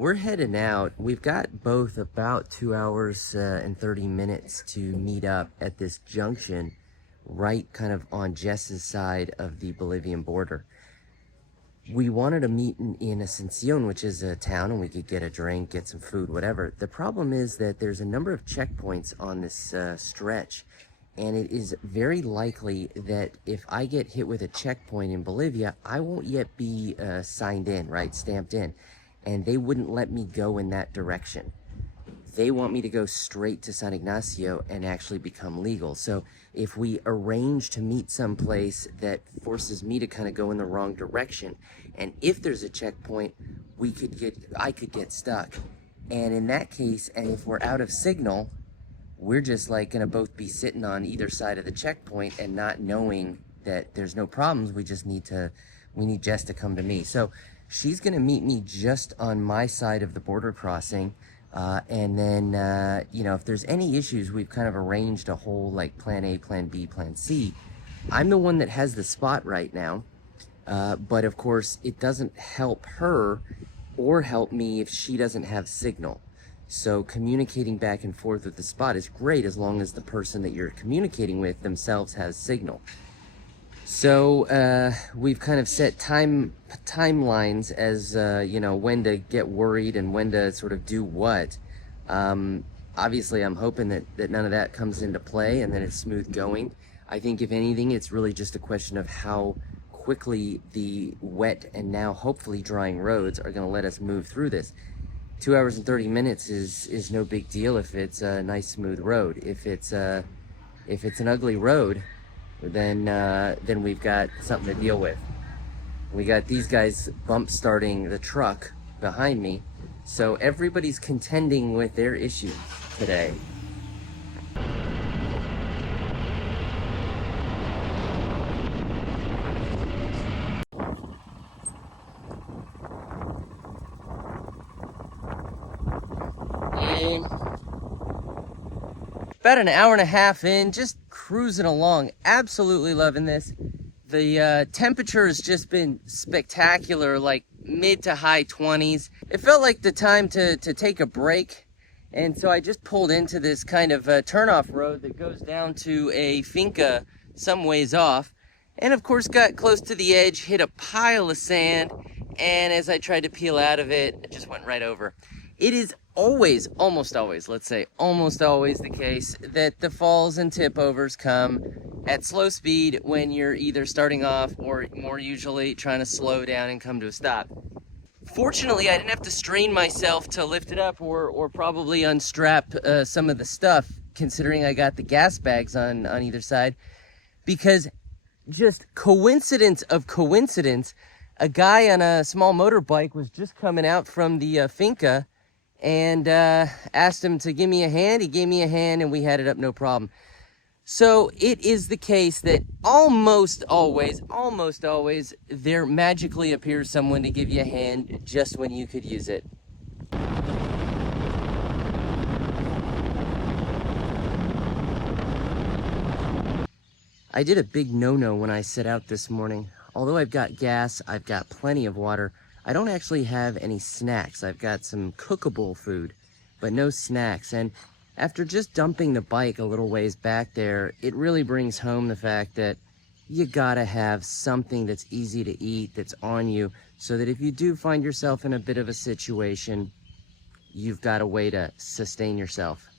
We're heading out. We've got both about 2 hours and 30 minutes to meet up at this junction right kind of on Jess's side of the Bolivian border. We wanted to meet in Ascención, which is a town, and we could get a drink, get some food, whatever. The problem is that there's a number of checkpoints on this stretch, and it is very likely that if I get hit with a checkpoint in Bolivia, I won't yet be signed in, right, stamped in. And they wouldn't let me go in that direction. They want me to go straight to San Ignacio and actually become legal. So if we arrange to meet someplace that forces me to kind of go in the wrong direction, and if there's a checkpoint, I could get stuck. And in that case, and if we're out of signal, we're just like gonna both be sitting on either side of the checkpoint and not knowing that there's no problems. We need Jess to come to me. So she's going to meet me just on my side of the border crossing. And then, if there's any issues, we've kind of arranged a whole like plan A, plan B, plan C. I'm the one that has the spot right now. But of course, it doesn't help her or help me if she doesn't have signal. So communicating back and forth with the spot is great as long as the person that you're communicating with themselves has signal. So we've kind of set timelines as, when to get worried and when to sort of do what. Obviously, I'm hoping that none of that comes into play and that it's smooth going. I think, if anything, it's really just a question of how quickly the wet and now hopefully drying roads are going to let us move through this. 2 hours and 30 minutes is no big deal if it's a nice, smooth road. If it's an ugly road, then we've got something to deal with. We got these guys bump starting the truck behind me, so everybody's contending with their issues today. About an hour and a half in, just cruising along, absolutely loving this. The temperature has just been spectacular, like mid to high 20s. It felt like the time to take a break, and so I just pulled into this kind of turnoff road that goes down to a finca some ways off, and of course got close to the edge, hit a pile of sand, and as I tried to peel out of it, it just went right over. It is almost always the case that the falls and tip overs come at slow speed when you're either starting off or more usually trying to slow down and come to a stop. Fortunately, I didn't have to strain myself to lift it up or probably unstrap some of the stuff, considering I got the gas bags on either side, because just coincidence of coincidence, a guy on a small motorbike was just coming out from the finca and asked him to give me a hand. He gave me a hand and we had it up no problem. So it is the case that almost always, there magically appears someone to give you a hand just when you could use it. I did a big no-no when I set out this morning. Although I've got gas, I've got plenty of water, I don't actually have any snacks. I've got some cookable food, but no snacks. And after just dumping the bike a little ways back there, it really brings home the fact that you gotta have something that's easy to eat, that's on you, so that if you do find yourself in a bit of a situation, you've got a way to sustain yourself.